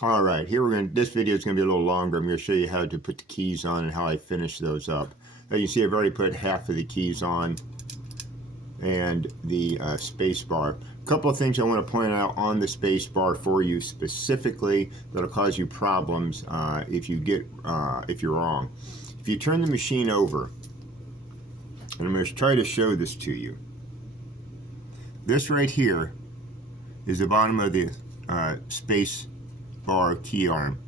All right, this video is going to be a little longer. I'm going to show you how to put the keys on and how I finish those up. Now you see I've already put half of the keys on and the space bar. A couple of things I want to point out on the space bar for you specifically that'll cause you problems if you're wrong. If you turn the machine over, and I'm going to try to show this to you. This right here is the bottom of the space bar key arm.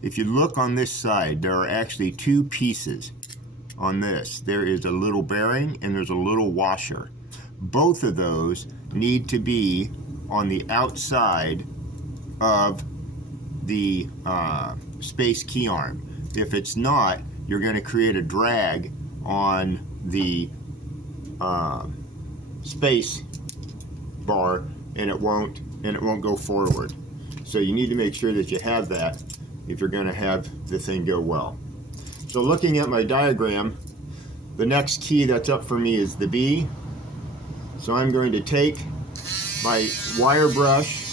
If you look on this side, there are actually two pieces on this. There is a little bearing and there's a little washer. Both of those need to be on the outside of the space key arm. If it's not, you're going to create a drag on the space bar and it won't go forward. So you need to make sure that you have that if you're going to have the thing go well. So looking at my diagram, the next key that's up for me is the B. So I'm going to take my wire brush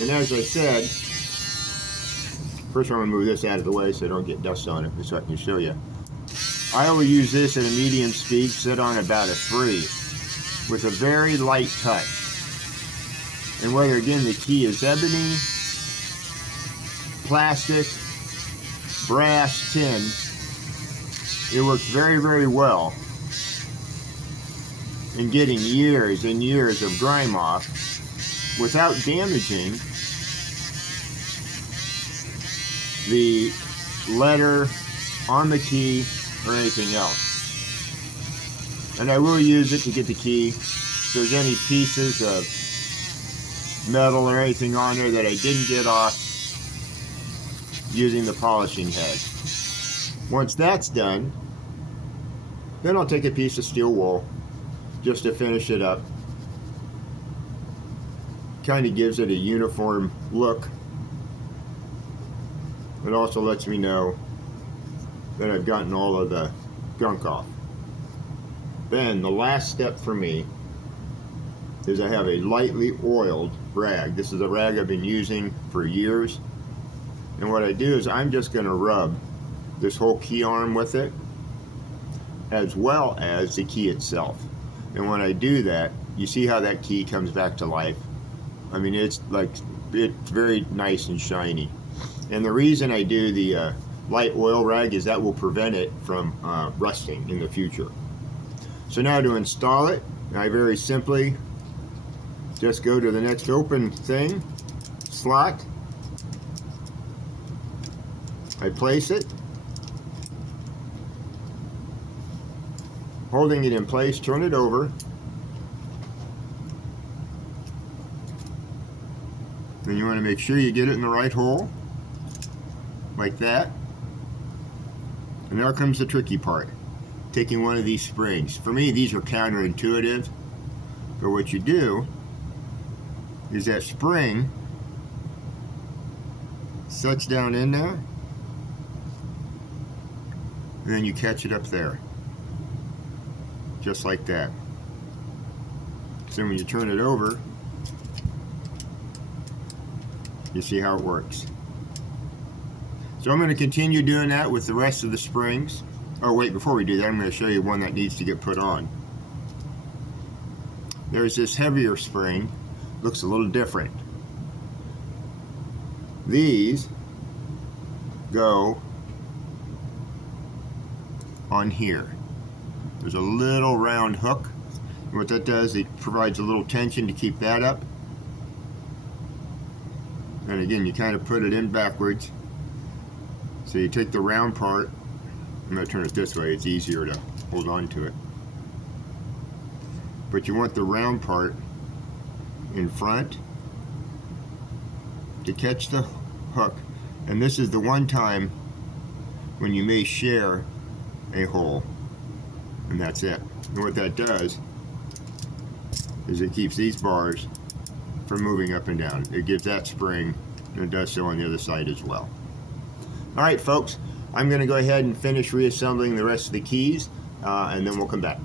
and as I said, first I'm going to move this out of the way so I don't get dust on it so I can show you. I will use this at a medium speed, set on about a 3 with a very light touch. And whether again the key is ebony, plastic, brass, tin, it works very, very well in getting years and years of grime off without damaging the letter on the key or anything else. And I will use it to get the key. If there's any pieces of metal or anything on there that I didn't get off using the polishing head. Once that's done, then I'll take a piece of steel wool just to finish it up. Kind of gives it a uniform look. It also lets me know that I've gotten all of the gunk off. Then the last step for me is I have a lightly oiled rag. This is a rag I've been using for years. And what I do is I'm just going to rub this whole key arm with it, as well as the key itself. And when I do that, you see how that key comes back to life. I mean, it's very nice and shiny. And the reason I do the light oil rag is that will prevent it from rusting in the future. So now to install it, I very simply just go to the next open thing, slot, I place it, holding it in place, turn it over, then you want to make sure you get it in the right hole, like that. And now comes the tricky part, taking one of these springs. For me, these are counterintuitive, but what you do is that spring sets down in there, and then you catch it up there, just like that. So when you turn it over, you see how it works. So I'm going to continue doing that with the rest of the springs. Oh wait, before we do that, I'm going to show you one that needs to get put on. There's this heavier spring, looks a little different. These go on here. There's a little round hook. And what that does, it provides a little tension to keep that up. And again, you kind of put it in backwards. So you take the round part, I'm going to turn it this way, it's easier to hold on to it. But you want the round part in front to catch the hook. And this is the one time when you may share a hole. And that's it. And what that does is it keeps these bars from moving up and down. It gives that spring, and it does so on the other side as well. Alright folks, I'm going to go ahead and finish reassembling the rest of the keys, and then we'll come back.